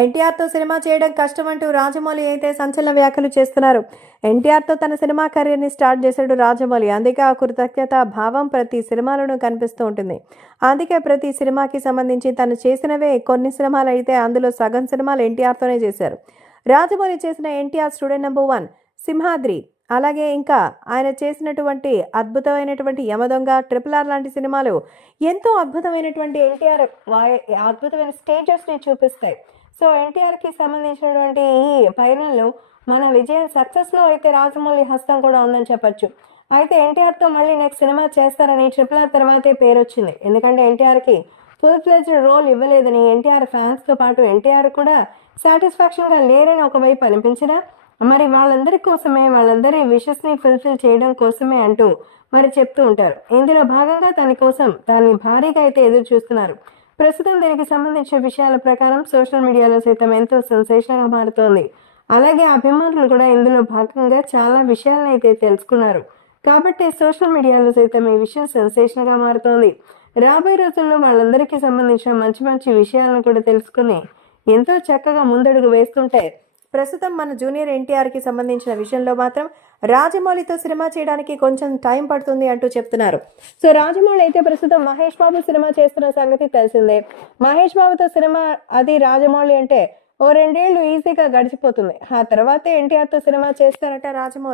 ఎన్టీఆర్తో cinema చేయడం కష్టం అంటూ రాజమౌళి అయితే సంచలన వ్యాఖ్యలు చేస్తున్నారు. ఎన్టీఆర్తో తన సినిమా కెరీర్ని స్టార్ట్ చేశాడు రాజమౌళి. అందుకే ఆ కృతజ్ఞత భావం ప్రతి సినిమాలోనూ కనిపిస్తూ ఉంటుంది. అందుకే ప్రతి సినిమాకి సంబంధించి తను చేసినవే కొన్ని సినిమాలు అయితే అందులో సగం సినిమాలు ఎన్టీఆర్తోనే చేశారు. రాజమౌళి చేసిన NTR student number one Simhadri. అలాగే ఇంకా ఆయన చేసినటువంటి అద్భుతమైనటువంటి యమదొంగ ట్రిపుల్ ఆర్ లాంటి సినిమాలు ఎంతో అద్భుతమైనటువంటి ఎన్టీఆర్ అద్భుతమైన స్టేజెస్ని చూపిస్తాయి. సో ఎన్టీఆర్కి సంబంధించినటువంటి ఈ పయనంలో మన విజయం సక్సెస్లో అయితే రాజమౌళి హస్తం కూడా ఉందని చెప్పొచ్చు. అయితే ఎన్టీఆర్తో మళ్ళీ నెక్స్ట్ సినిమా చేస్తారని ట్రిపుల్ ఆర్ తర్వాతే పేరు వచ్చింది ఎందుకంటే ఎన్టీఆర్కి ఫుల్ ఫ్లెజ్డ్ రోల్ ఇవ్వలేదని ఎన్టీఆర్ ఫ్యాన్స్తో పాటు ఎన్టీఆర్ కూడా సాటిస్ఫాక్షన్గా లేరని ఒకవైపు అనిపించినా మరి వాళ్ళందరి కోసమే వాళ్ళందరి విషస్ని ఫుల్ఫిల్ చేయడం కోసమే అంటూ మరి చెప్తూ ఉంటారు. ఇందులో భాగంగా తన కోసం దాన్ని భారీగా అయితే ఎదురు చూస్తున్నారు. ప్రస్తుతం దీనికి సంబంధించిన విషయాల ప్రకారం సోషల్ మీడియాలో సైతం ఎంతో సెన్సేషన్గా మారుతోంది. అలాగే అభిమానులు కూడా ఇందులో భాగంగా చాలా విషయాలను అయితే తెలుసుకున్నారు. కాబట్టి సోషల్ మీడియాలో సైతం ఈ విషయం సెన్సేషన్గా మారుతోంది. రాబోయే రోజుల్లో వాళ్ళందరికీ సంబంధించిన మంచి మంచి విషయాలను కూడా తెలుసుకుని ఎంతో చక్కగా ముందడుగు వేస్తుంటే ప్రస్తుతం మన జూనియర్ ఎన్టీఆర్కి సంబంధించిన విషయంలో మాత్రం రాజమౌళితో సినిమా చేయడానికి కొంచెం టైం పడుతుంది అంటూ చెప్తున్నారు. సో రాజమౌళి అయితే ప్రస్తుతం మహేష్ బాబు సినిమా చేస్తున్న సంగతి తెలిసిందే. మహేష్ బాబుతో సినిమా అది రాజమౌళి అంటే ఓ రెండేళ్ళు ఈజీగా గడిచిపోతుంది. ఆ తర్వాత ఎన్టీఆర్తో సినిమా చేస్తారట రాజమౌళి.